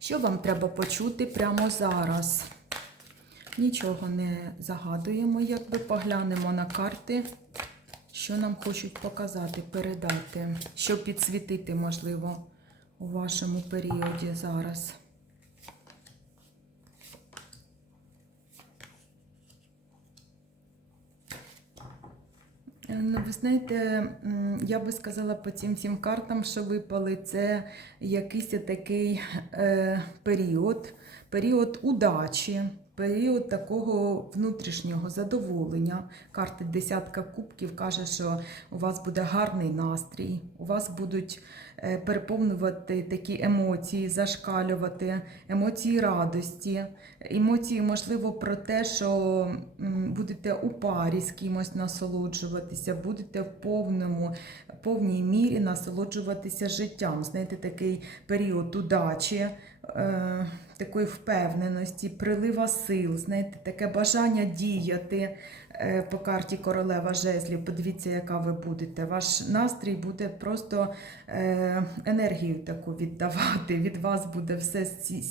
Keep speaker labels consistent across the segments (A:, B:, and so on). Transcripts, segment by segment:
A: Що вам треба почути прямо зараз? Нічого не загадуємо, якби поглянемо на карти, що нам хочуть показати, передати, що підсвітити, можливо, у вашому періоді зараз. Ну, ви знаєте, я би сказала по цим всім картам, що випали, це якийсь такий е, період, період удачі, період такого внутрішнього задоволення. Карти десятка кубків каже, що у вас буде гарний настрій, у вас будуть е, переповнювати такі емоції, зашкалювати, емоції радості, емоції, можливо, про те, що будете у парі з кимось насолоджуватися, будете в повному, повній мірі насолоджуватися життям. Знаєте, такий період удачі, е, такої впевненості, прилива сил, знаєте, таке бажання діяти. Е, По карті королева жезлів, подивіться, яка ви будете. Ваш настрій буде просто е, енергію таку віддавати. Від вас буде все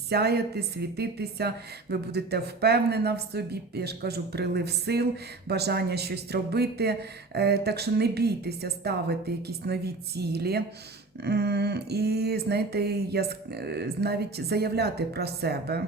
A: сяяти, світитися. Ви будете впевнена в собі. Я ж кажу, прилив сил, бажання щось робити. Е, Так що не бійтеся ставити якісь нові цілі. І знаєте, я е, навіть заявляти про себе.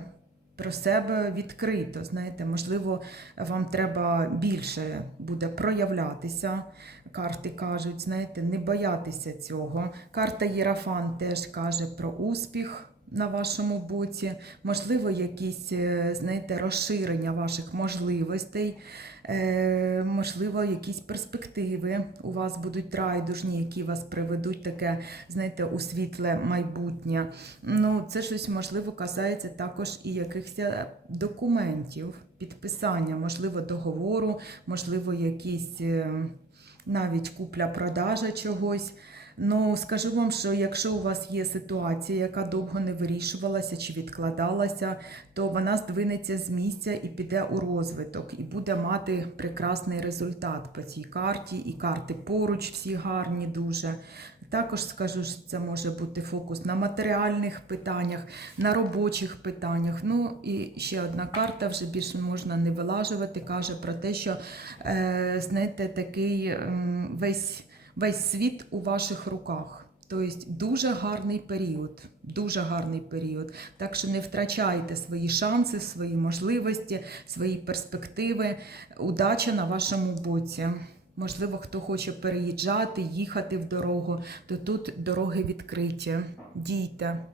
A: Про себе відкрито, знаєте, можливо, вам треба більше буде проявлятися. Карти кажуть, знаєте, не боятися цього. Карта Єрафан теж каже про успіх на вашому боці, можливо, якісь, е, знаєте, розширення ваших можливостей, е, можливо, якісь перспективи у вас будуть райдужні, які вас приведуть таке, знаєте, у світле майбутнє. Ну, це щось можливо касається також і якихось документів, підписання, можливо, договору, можливо, якісь е, навіть купля-продажа чогось. Ну, скажу вам, що якщо у вас є ситуація, яка довго не вирішувалася чи відкладалася, то вона здвинеться з місця і піде у розвиток, і буде мати прекрасний результат по цій карті, і карти поруч всі гарні дуже. Також скажу, що це може бути фокус на матеріальних питаннях, на робочих питаннях. Ну і ще одна карта, вже більше можна не вилажувати, каже про те, що е, знаєте, такий весь, весь світ у ваших руках. Тобто дуже гарний період, дуже гарний період. Так що не втрачайте свої шанси, свої можливості, свої перспективи. Удача на вашому боці. Можливо, хто хоче переїжджати, їхати в дорогу, то тут дороги відкриті. Дійте.